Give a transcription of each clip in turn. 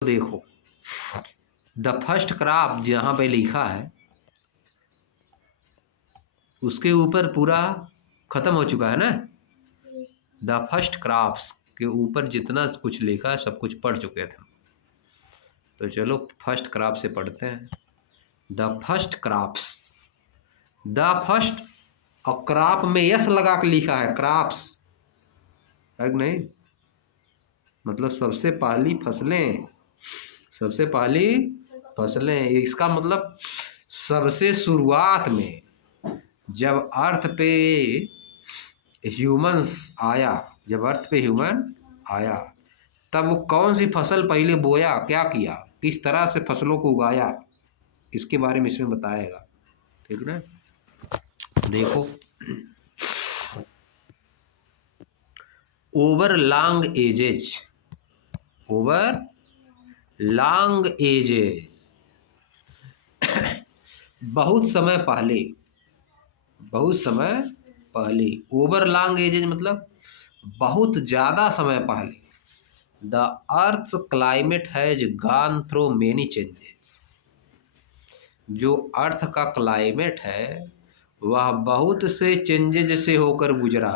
देखो, the first crop जहाँ पे लिखा है उसके ऊपर पूरा खत्म हो चुका है ना। द फर्स्ट क्रॉप्स के ऊपर जितना कुछ लिखा है सब कुछ पढ़ चुके थे। तो चलो फर्स्ट क्रॉप से पढ़ते हैं। The first crops, the first, और क्रॉप में यस लगा के लिखा है, क्रॉप्स है कि नहीं, मतलब सबसे पहली फसलें, सबसे पहली फसलें। इसका मतलब सबसे शुरुआत में जब अर्थ पे ह्यूमंस आया, जब अर्थ पे ह्यूमन आया तब वो कौन सी फसल पहले बोया, क्या किया, किस तरह से फसलों को उगाया, इसके बारे में इसमें बताएगा। ठीक ना। देखो, over long edges, over long edges, बहुत समय पहले, बहुत समय पहले। ओवर लॉन्ग एजेज मतलब बहुत ज़्यादा समय पहले। The earth climate has gone through many changes, जो अर्थ का क्लाइमेट है वह बहुत से चेंजेज से होकर गुजरा।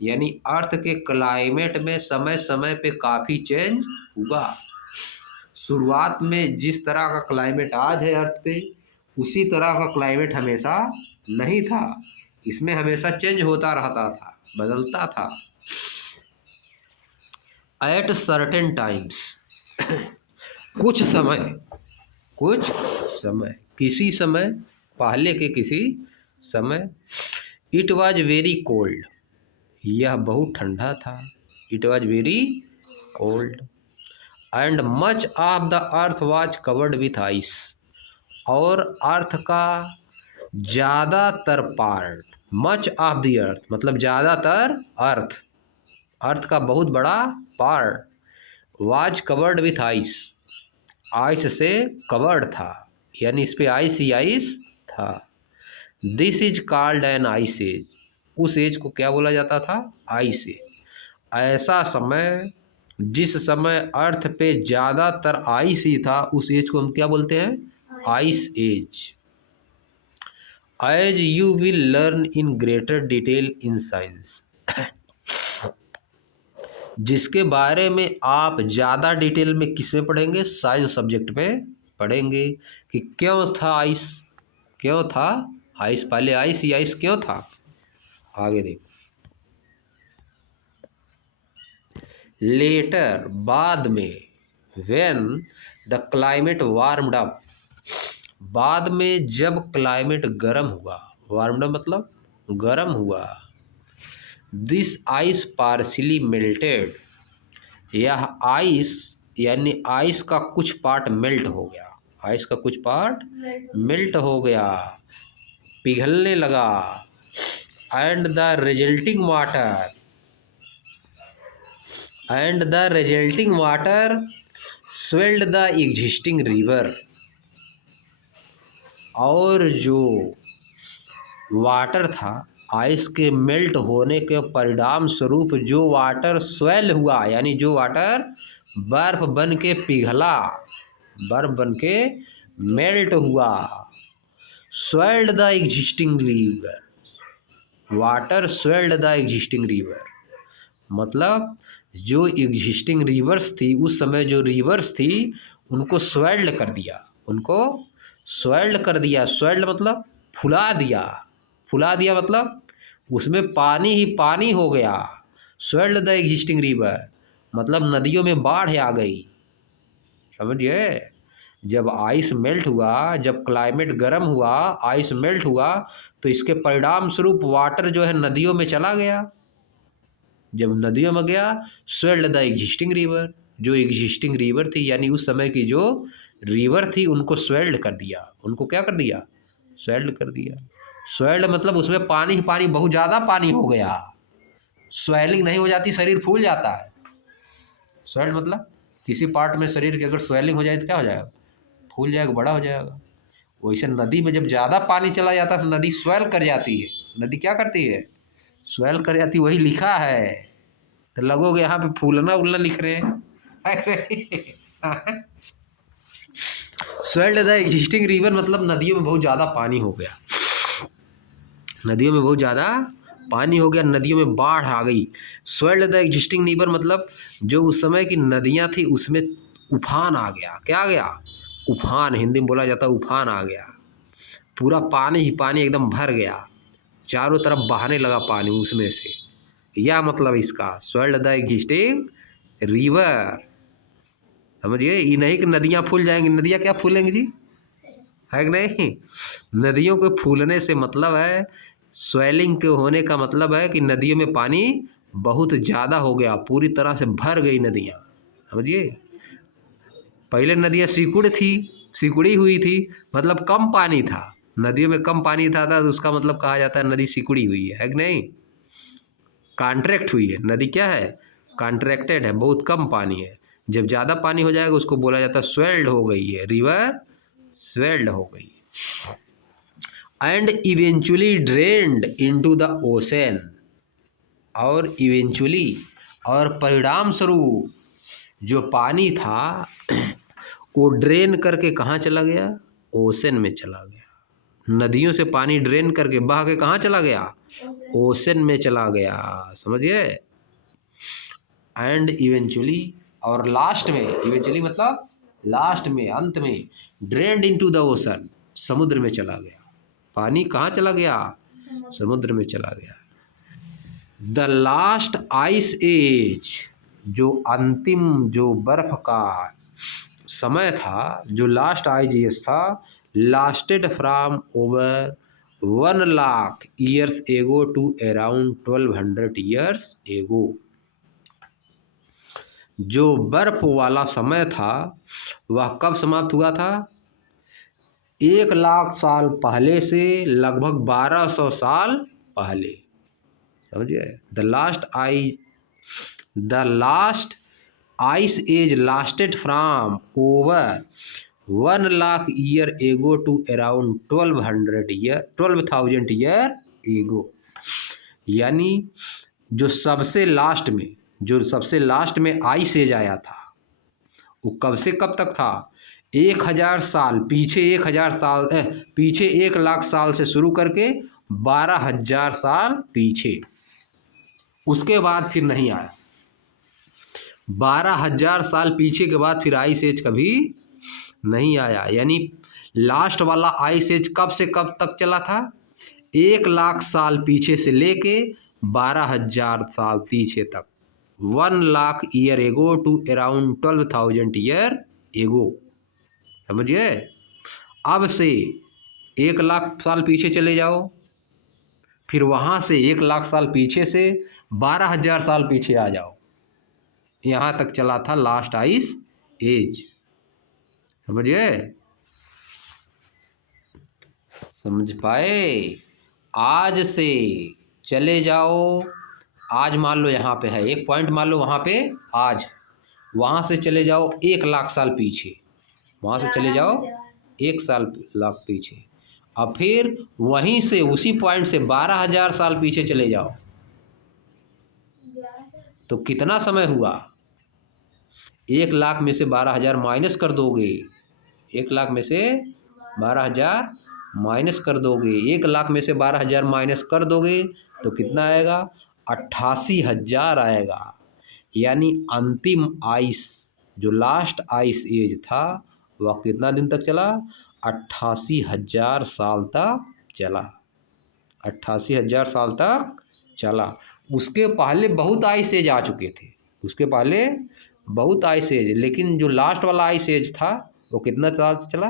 यानी अर्थ के क्लाइमेट में समय समय पे काफ़ी चेंज हुआ। शुरुआत में जिस तरह का क्लाइमेट आज है अर्थ पे, उसी तरह का क्लाइमेट हमेशा नहीं था। इसमें हमेशा चेंज होता रहता था, बदलता था। एट सर्टेन टाइम्स, कुछ समय, कुछ समय, किसी समय, पहले के किसी समय। इट वॉज वेरी कोल्ड, यह बहुत ठंडा था। It was very cold. And much of the earth was covered with ice, और अर्थ का ज़्यादातर part, much of the earth मतलब ज़्यादातर अर्थ, अर्थ का बहुत बड़ा part, was covered with ice, ice से कवर्ड था, यानी इस पे आइस ही आइस था। This is called an ice age, उस एज को क्या बोला जाता था, आइस एज। ऐसा समय जिस समय अर्थ पे ज़्यादातर आइस ही था, उस एज को हम क्या बोलते हैं, ice age. As you will learn in greater detail in science, जिसके बारे में आप ज़्यादा डिटेल में किस में पढ़ेंगे, साइंस सब्जेक्ट में पढ़ेंगे कि क्यों था आइस, क्यों था आइस, पहले आइस ही आइस क्यों था। आगे देखो, लेटर बाद में, when the climate warmed up, बाद में जब क्लाइमेट गर्म हुआ, वार्म्ड अप मतलब गर्म हुआ। दिस आइस पार्शियली मेल्टेड, यह आइस यानी आइस का कुछ पार्ट मेल्ट हो गया, आइस का कुछ पार्ट मेल्ट हो गया, पिघलने लगा। And the resulting water, and the resulting water swelled the existing river, और जो वाटर था, आइस के मेल्ट होने के परिणाम स्वरूप जो वाटर स्वेल हुआ, यानी जो वाटर बर्फ बन के पिघला, बर्फ बन के मेल्ट हुआ। Swelled the existing river, water swelled the existing river मतलब जो एग्जिस्टिंग रिवर्स थी, उस समय जो रिवर्स थी उनको स्वेल्ड कर दिया, उनको स्वेल्ड कर दिया। स्वेल्ड मतलब फुला दिया, फुला दिया मतलब उसमें पानी ही पानी हो गया। स्वेल्ड द एग्जिस्टिंग रिवर मतलब नदियों में बाढ़ आ गई, समझिए। जब आइस मेल्ट हुआ, जब क्लाइमेट गर्म हुआ, आइस मेल्ट हुआ, तो इसके परिणाम स्वरूप वाटर जो है नदियों में चला गया। जब नदियों में गया, स्वेल्ड द एग्जिस्टिंग रिवर, जो एग्जिस्टिंग रिवर थी यानी उस समय की जो रिवर थी उनको स्वेल्ड कर दिया, उनको क्या कर दिया, स्वेल्ड कर दिया। स्वेल्ड मतलब उसमें पानी ही पानी, बहुत ज़्यादा पानी हो गया। स्वेलिंग नहीं हो जाती, शरीर फूल जाता है। स्वेल्ड मतलब किसी पार्ट में शरीर की अगर स्वेलिंग हो जाए तो क्या हो जाएगा, फूल जाएगा, बड़ा हो जाएगा। वैसे नदी में जब ज़्यादा पानी चला जाता है तो नदी स्वेल कर जाती है। नदी क्या करती है, स्वेल कर जाती है, वही लिखा है। तो लगोगे यहाँ पे फूलना उलना लिख रहे हैं स्वेल्ड द एग्जिस्टिंग रिवर मतलब नदियों में बहुत ज़्यादा पानी हो गया, नदियों में बहुत ज़्यादा पानी हो गया, नदियों में बाढ़ आ गई। स्वेल्ड द एग्जिस्टिंग रिवर मतलब जो उस समय की नदियाँ थी उसमें उफान आ गया। क्या आ गया? उफान, हिंदी में बोला जाता है उफान आ गया। पूरा पानी ही पानी एकदम भर गया, चारों तरफ बहाने लगा पानी उसमें से। यह मतलब इसका स्वेल्ड द एग्जिस्टिंग रिवर। समझिए, ये नहीं कि नदियाँ फूल जाएंगी। नदियाँ क्या फूलेंगी जी, है कि नहीं? नदियों के फूलने से मतलब है, स्वेलिंग के होने का मतलब है कि नदियों में पानी बहुत ज़्यादा हो गया, पूरी तरह से भर गई नदियाँ। समझिए, पहले नदियाँ सिकुड़ी हुई थी, मतलब कम पानी था, नदियों में कम पानी था तो उसका मतलब कहा जाता है नदी सिकुड़ी हुई है कि नहीं? कॉन्ट्रैक्ट हुई है नदी, क्या है? कॉन्ट्रैक्टेड है, बहुत कम पानी है। जब ज़्यादा पानी हो जाएगा उसको बोला जाता है स्वेल्ड हो गई है, रिवर स्वेल्ड हो गई and eventually drained into the ocean. और इवेंचुअली और परिणाम स्वरूप जो पानी था वो ड्रेन करके कहाँ चला गया? ओशन में चला गया। नदियों से पानी ड्रेन करके बह के कहाँ चला गया? ओशन में चला गया। समझिए, एंड इवेंचुअली और लास्ट में, इवेंचुअली मतलब लास्ट में, अंत में, ड्रेन्ड इनटू द ओशन, समुद्र में चला गया। पानी कहाँ चला गया? समुद्र में चला गया। द लास्ट आइस एज, जो अंतिम जो बर्फ का समय था, जो लास्ट आइस एज था, lasted from over 1 lakh years ago to around 1200 years ago. जो बर्फ वाला समय था वह कब समाप्त हुआ था? 1 लाख साल पहले से लगभग 1200 साल पहले। समझिए, the last ice age lasted from over 1 lakh year ago to around 12,000 year ago. यानी जो सबसे लास्ट में आइस एज आया था वो कब से कब तक था? 1,000 साल पीछे, 1,000 साल पीछे, 1 लाख साल से शुरू करके 12,000 साल पीछे, उसके बाद फिर नहीं आया। 12,000 साल पीछे के बाद फिर आइस एज कभी नहीं आया। यानी लास्ट वाला आइस एज कब से कब तक चला था? 1 लाख साल पीछे से लेके 12,000 साल पीछे तक, 1 lakh year ago to around 12,000 year ago. समझिए, अब से 1 लाख साल पीछे चले जाओ, फिर वहाँ से 1 लाख साल पीछे से 12,000 साल पीछे आ जाओ, यहाँ तक चला था लास्ट आइस एज। समझिए, समझ पाए? आज से चले जाओ, आज मान लो यहाँ पे है एक पॉइंट, मान लो वहाँ पे आज, वहाँ से चले जाओ 1 लाख साल पीछे, वहाँ से चले जाओ 1 लाख पीछे, अब फिर वहीं से उसी पॉइंट से 12,000 साल पीछे चले जाओ, तो कितना समय हुआ? 1 लाख में से 12,000 माइनस कर दोगे, 1 लाख में से 12,000 माइनस कर दोगे, 1 लाख में से 12,000 माइनस कर दोगे तो कितना आएगा? 88,000 आएगा। यानी अंतिम आइस, जो लास्ट आइस एज था वह कितना दिन तक चला? 88,000 साल तक चला, 88,000 साल तक चला। उसके पहले बहुत आइस एज आ चुके थे, उसके पहले बहुत आइस एज, लेकिन जो लास्ट वाला आइस एज था वो कितना साल चला?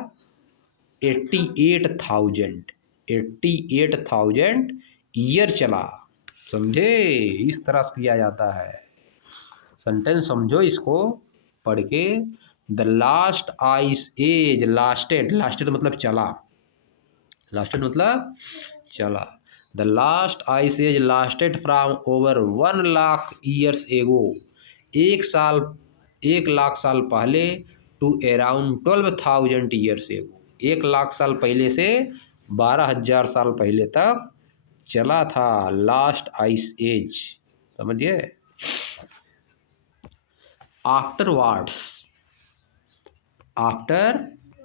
88,000 ईयर चला। समझे? इस तरह से किया जाता है। सेंटेंस समझो इसको पढ़ के। The last ice age lasted मतलब चला, लास्टेड मतलब चला। The last ice age lasted from over 1 lakh years ago, 1 lakh साल पहले, to around 12,000 years ago, 1 lakh साल पहले से 12,000 साल पहले तक चला था लास्ट आइस एज। समझिए? Afterwards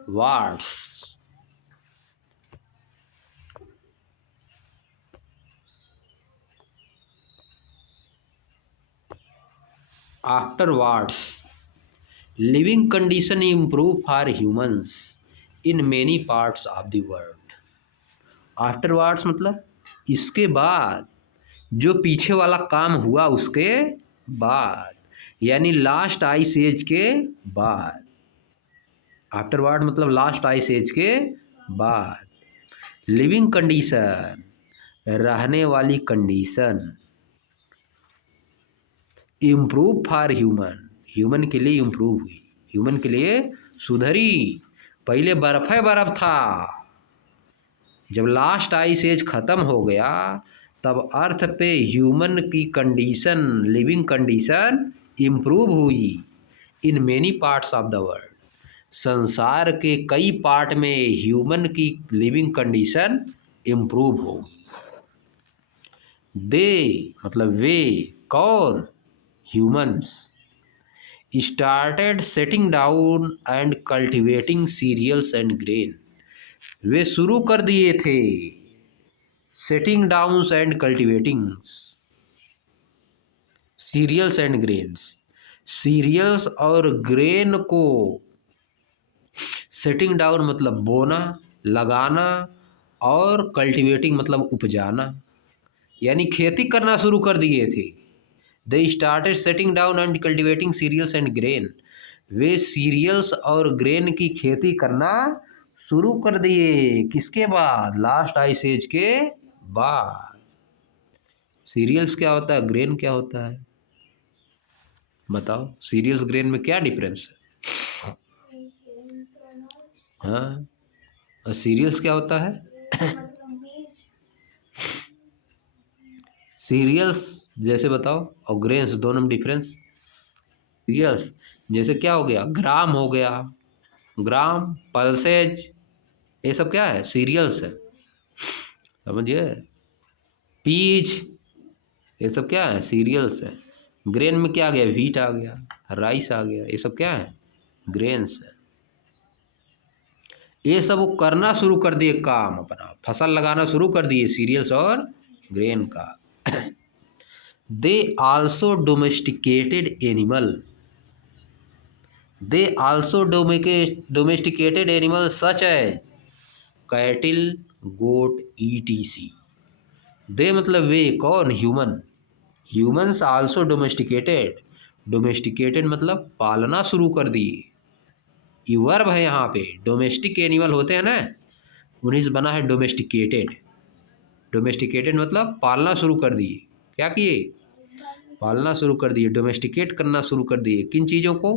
wards. Afterwards living condition improve for humans in many parts of the world. Afterwards मतलब इसके बाद, जो पीछे वाला काम हुआ उसके बाद, यानी लास्ट आइस एज के बाद। आफ्टरवार्ड मतलब लास्ट आइस एज के बाद। लिविंग कंडीशन रहने वाली condition. Improve for human human के लिए इम्प्रूव हुई, ह्यूमन के लिए सुधरी। पहले बर्फ है बर्फ था, जब लास्ट आइस एज खत्म हो गया तब अर्थ पे ह्यूमन की कंडीशन, लिविंग कंडीशन इम्प्रूव हुई इन many parts of the world. संसार के कई पार्ट में ह्यूमन की लिविंग कंडीशन इम्प्रूव होगी। दे मतलब वे, कौन, humans started settling down and cultivating cereals and grain. वे शुरू कर दिए थे settling downs and cultivating cereals and grains. Cereals और ग्रेन को सेटिंग डाउन मतलब बोना, लगाना, और कल्टिवेटिंग मतलब उपजाना, यानी खेती करना शुरू कर दिए थे। They started settling down and cultivating cereals and grain. वे सीरियल्स और ग्रेन की खेती करना शुरू कर दिए किसके बाद? लास्ट आइस एज के बाद। सीरियल्स क्या होता है, ग्रेन क्या होता है, बताओ। सीरियल्स ग्रेन में क्या डिफरेंस है? हाँ, और सीरियल्स क्या होता है? सीरियल्स जैसे बताओ, और ग्रेन्स दोनों में डिफरेंस। सीरियल्स जैसे क्या हो गया, ग्राम हो गया, ग्राम, पल्सेज, ये सब क्या है, सीरियल्स है, समझिए। पीज, ये सब क्या है, सीरियल्स है। ग्रेन में क्या आ गया, व्हीट आ गया, राइस आ गया, ये सब क्या है, ग्रेन्स है। ये सब वो करना शुरू कर दिए काम, अपना फसल लगाना शुरू कर दिए, सीरियल्स और ग्रेन का। They also domesticated animal. They also domesticated animal such as cattle, goat, ETC. They मतलब वे, कौन, human. Humans also domesticated. Domesticated मतलब पालना शुरू कर दिए, ये वर्ब है यहाँ पे। डोमेस्टिक एनिमल होते हैं ना, उन्हीं से बना है डोमेस्टिकेटेड। डोमेस्टिकेटेड मतलब पालना शुरू कर दिए, क्या किए, पालना शुरू कर दिए, डोमेस्टिकेट करना शुरू कर दिए। किन चीज़ों को,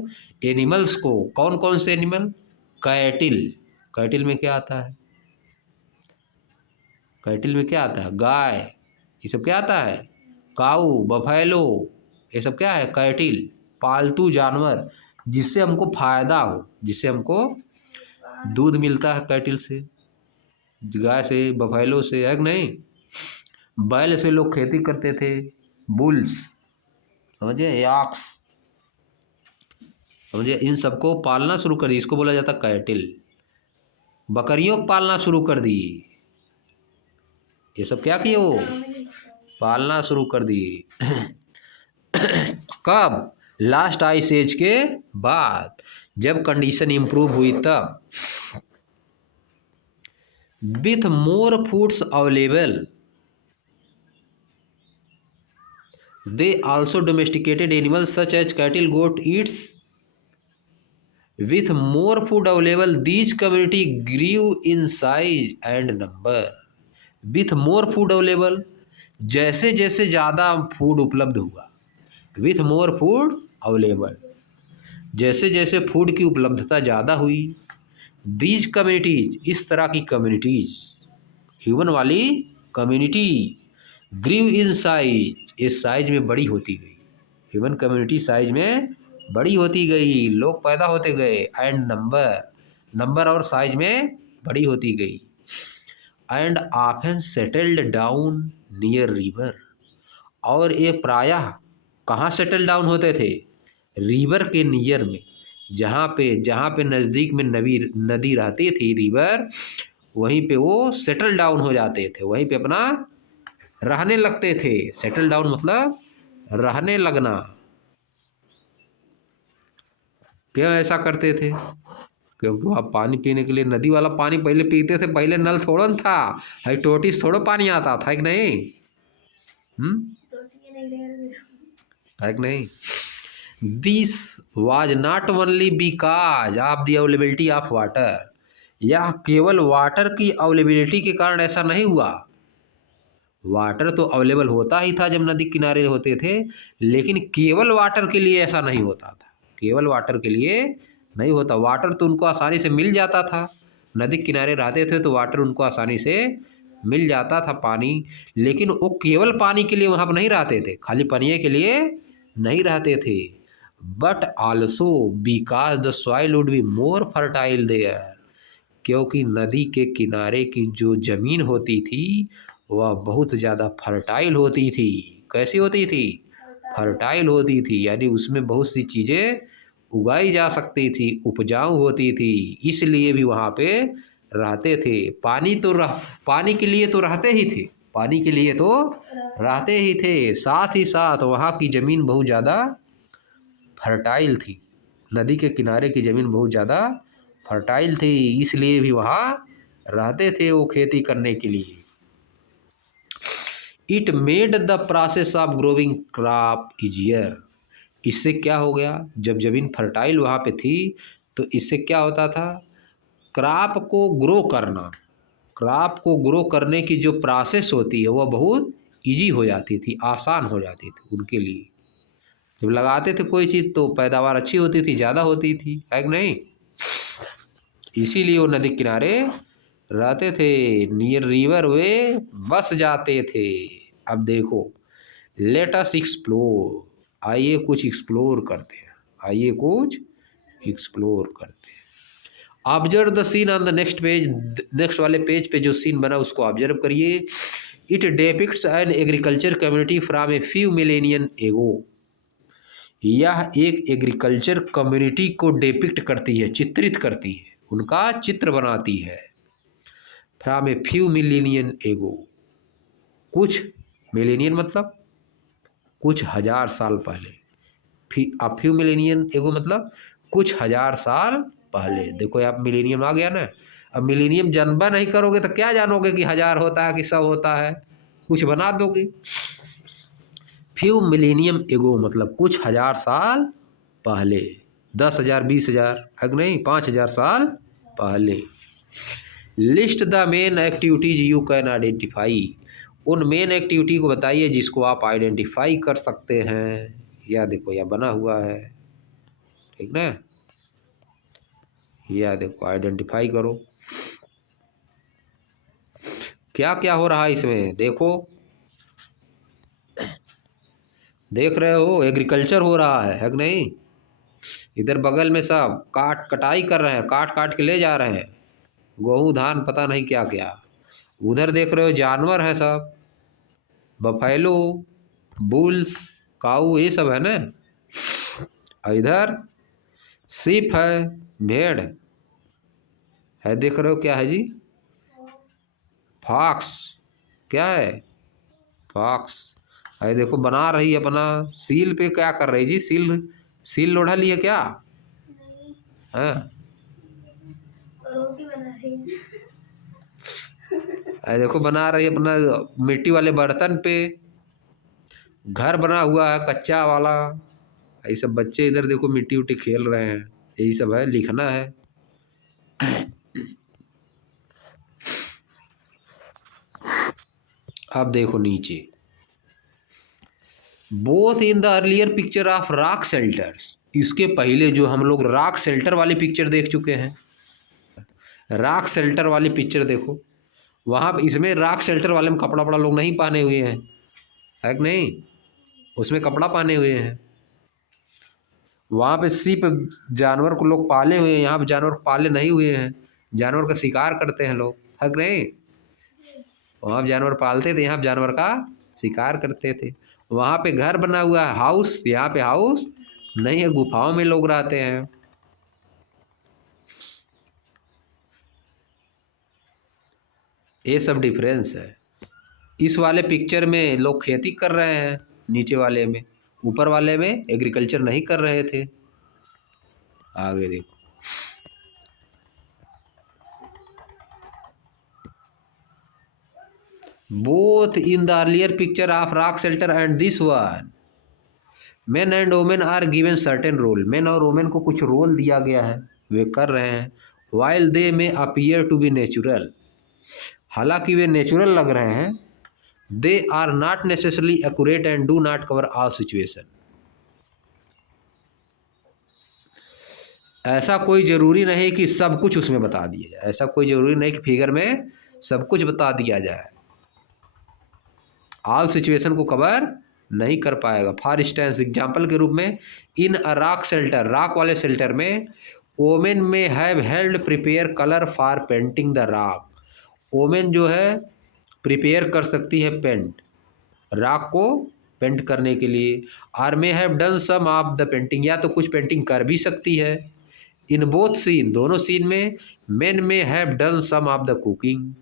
एनिमल्स को। कौन कौन से एनिमल? कैटिल। कैटिल में क्या आता है, कैटिल में क्या आता है, गाय, ये सब क्या आता है, काऊ, बफैलो, ये सब क्या है, कैटिल। पालतू जानवर जिससे हमको फायदा हो, जिससे हमको दूध मिलता है कैटिल से, गाय से, बफैलो से, है कि नहीं। बैल से लोग खेती करते थे, बुल्स, समझे, याक्स, समझे, इन सबको पालना शुरू कर दी, इसको बोला जाता कैटिल। बकरियों को पालना शुरू कर दी, ये सब क्या किए, वो पालना शुरू कर दिए। कब? लास्ट आइस एज के बाद, जब कंडीशन इंप्रूव हुई तब। With more foods available, they also domesticated animals such as cattle, goat, eats. With more food available, these community grew in size and number. With more food available, जैसे जैसे ज़्यादा food उपलब्ध हुआ, with more food available, जैसे जैसे food की उपलब्धता ज़्यादा हुई, दीज कम्युनिटीज, इस तरह की कम्युनिटीज, ह्यूमन वाली कम्युनिटी, ग्रीव इन साइज, इस साइज में बड़ी होती गई। ह्यूमन कम्युनिटी साइज में बड़ी होती गई, लोग पैदा होते गए, एंड नंबर, नंबर और साइज में बड़ी होती गई। And often settled down near river, और ये प्रायः कहाँ सेटल डाउन होते थे, रिवर के नियर में, जहाँ पे नज़दीक में नदी रहती थी, रिवर, वहीं पे वो सेटल डाउन हो जाते थे, वहीं पे अपना रहने लगते थे। सेटल डाउन मतलब रहने लगना। क्यों ऐसा करते थे? क्योंकि वहाँ पानी पीने के लिए नदी वाला पानी पहले पीते थे, पहले नल थोड़ा न था, है टोटी से थोड़ा पानी आता था, कि नहीं? है कि नहीं? This was not only because of the availability of water, यह केवल वाटर की अवेलेबिलिटी के कारण ऐसा नहीं हुआ। वाटर तो अवेलेबल होता ही था जब नदी किनारे होते थे, लेकिन केवल वाटर के लिए ऐसा नहीं होता था। केवल वाटर के लिए नहीं होता, वाटर तो उनको आसानी से मिल जाता था। नदी किनारे रहते थे तो वाटर उनको आसानी से मिल जाता था, पानी। लेकिन वो केवल पानी के लिए वहाँ पर नहीं रहते थे, खाली पानी के लिए नहीं रहते थे, but also because the soil would be more fertile there, क्योंकि नदी के किनारे की जो ज़मीन होती थी वह बहुत ज़्यादा फर्टाइल होती थी। कैसी होती थी? फर्टाइल होती थी, यानी उसमें बहुत सी चीज़ें उगाई जा सकती थी, उपजाऊ होती थी, इसलिए भी वहाँ पे रहते थे। पानी के लिए तो रहते ही थे, पानी के लिए तो रहते ही थे, साथ ही साथ वहाँ की ज़मीन बहुत ज़्यादा फर्टाइल थी। नदी के किनारे की ज़मीन बहुत ज़्यादा फर्टाइल थी, इसलिए भी वहाँ रहते थे वो खेती करने के लिए। It made the process of growing crop easier, इससे क्या हो गया, जब ज़मीन फर्टाइल वहाँ पे थी तो इससे क्या होता था, क्रॉप को ग्रो करना, क्रॉप को ग्रो करने की जो प्रोसेस होती है वह बहुत इजी हो जाती थी, आसान हो जाती थी उनके लिए। जब लगाते थे कोई चीज़ तो पैदावार अच्छी होती थी, ज़्यादा होती थी, है कि नहीं? इसीलिए वो नदी किनारे रहते थे, नियर रिवर वे बस जाते थे। अब देखो, लेट अस एक्सप्लोर, आइए कुछ एक्सप्लोर करते हैं, आइए कुछ एक्सप्लोर करते हैं। Observe the scene on the next page, next वाले पेज पे जो सीन बना उसको ऑब्जर्व करिए। It depicts an agriculture community from a few millennia ago, यह एक एग्रीकल्चर कम्युनिटी को डिपिक्ट करती है, चित्रित करती है, उनका चित्र बनाती है। फ्रॉम ए फ्यू मिलेनियन एगो, कुछ मिलेनियन मतलब कुछ हजार साल पहले, फ्यू मिलेनियन एगो मतलब कुछ हजार साल पहले। देखो आप मिलेनियम आ गया ना, अब मिलेनियम जानबा नहीं करोगे तो क्या जानोगे कि हजार होता है कि 100 होता है, कुछ बना दोगे। फ्यू मिलेनियम एगो मतलब कुछ हजार साल पहले, 10,000 20,000 है कि नहीं, 5,000 साल पहले। List the main activities you can identify, उन मेन एक्टिविटी को बताइए जिसको आप आइडेंटिफाई कर सकते हैं। यह देखो यह बना हुआ है, ठीक ना, यह देखो आइडेंटिफाई करो क्या क्या हो रहा है इसमें। देखो, देख रहे हो एग्रीकल्चर हो रहा है कि नहीं? इधर बगल में सब कटाई कर रहे हैं, काट काट के ले जा रहे हैं, गेहूँ धान पता नहीं क्या क्या। उधर देख रहे हो जानवर है सब, बफैलो, बुल्स, काऊ, ये सब है ना। और इधर सीप है, भेड़ है, देख रहे हो क्या है जी, फॉक्स, क्या है, फॉक्स है। देखो बना रही अपना सील पे, क्या कर रही जी, सील सील लोढ़ा लिया क्या है, रोटी बना रही है। देखो बना रही अपना मिट्टी वाले बर्तन पे, घर बना हुआ है कच्चा वाला। ये सब बच्चे इधर देखो मिट्टी उट्टी खेल रहे हैं, यही सब है, लिखना है। अब देखो नीचे, both in the earlier picture of rock shelters, इसके पहले जो हम लोग रॉक शेल्टर वाली पिक्चर देख चुके हैं, रॉक शेल्टर वाली पिक्चर देखो, वहाँ इसमें रॉक शेल्टर वाले में कपड़ा वपड़ा लोग नहीं पहने हुए हैं, है कि नहीं, उसमें कपड़ा पहने हुए हैं। वहाँ पे सिर्फ जानवर को लोग पाले हुए हैं, यहाँ पे जानवर पाले नहीं हुए हैं, जानवर का शिकार करते हैं लोग, है कि नहीं? वहाँ जानवर पालते थे, यहाँ जानवर का शिकार करते थे। वहाँ पे घर बना हुआ है हाउस, यहाँ पे हाउस नहीं है, गुफाओं में लोग रहते हैं। ये सब डिफरेंस है। इस वाले पिक्चर में लोग खेती कर रहे हैं, नीचे वाले में, ऊपर वाले में एग्रीकल्चर नहीं कर रहे थे। आगे देखो, both in the earlier picture of rock shelter and this one men and women are given certain role. Men और वोमेन को कुछ रोल दिया गया है, वे कर रहे हैं। वाइल दे में अपीयर टू बी नेचुरल, हालांकि वे नेचुरल लग रहे हैं। They are not necessarily accurate and do not cover all situation. ऐसा कोई ज़रूरी नहीं कि सब कुछ उसमें बता दिया जाए, ऐसा कोई ज़रूरी नहीं कि फिगर में सब कुछ बता दिया जाए, ऑल सिचुएशन को कवर नहीं कर पाएगा। फॉर इंस्टेंस, एग्जाम्पल के रूप में, इन अ रॉक शेल्टर, रॉक वाले शेल्टर में, वोमेन में have held prepare colour for painting the rock. Women जो है प्रिपेयर कर सकती है पेंट, रॉक को पेंट करने के लिए। Or may have done some of the painting, या तो कुछ पेंटिंग कर भी सकती है। इन बोथ सीन, दोनों सीन में, men may have done some of the cooking,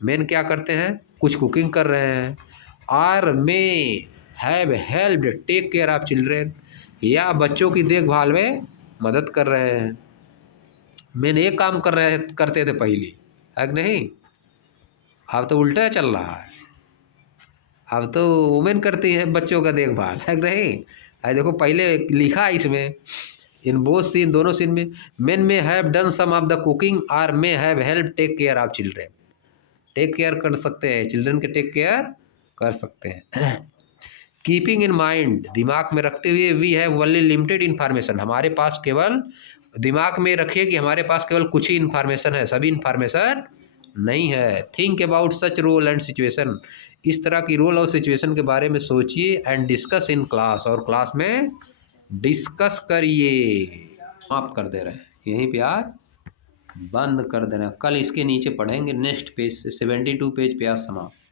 men क्या करते हैं, कुछ कुकिंग कर रहे हैं। Or may have helped take care of children, या बच्चों की देखभाल में मदद कर रहे हैं। मेन एक काम करते थे पहले, है कि नहीं, अब तो उल्टा चल रहा है, अब तो वुमेन करती है बच्चों का देखभाल, है कि नहीं। है देखो, पहले लिखा है इसमें, इन बोथ सीन, दोनों सीन में, men may have done some of the cooking or may have help take care of children, take care कर सकते हैं, चिल्ड्रन के टेक केयर कर सकते हैं। कीपिंग इन माइंड, दिमाग में रखते हुए, we have only limited information, हमारे पास केवल, दिमाग में रखिए कि हमारे पास केवल कुछ ही इन्फॉर्मेशन है, सभी इन्फॉर्मेशन नहीं है। Think about such role and situation, इस तरह की रोल और सिचुएशन के बारे में सोचिए। एंड डिस्कस इन क्लास, और क्लास में डिस्कस करिए। समाप्त कर दे रहे हैं यहीं पे, आज बंद कर देना, कल इसके नीचे पढ़ेंगे नेक्स्ट पेज से, 72 पेज पे आज समाप्त।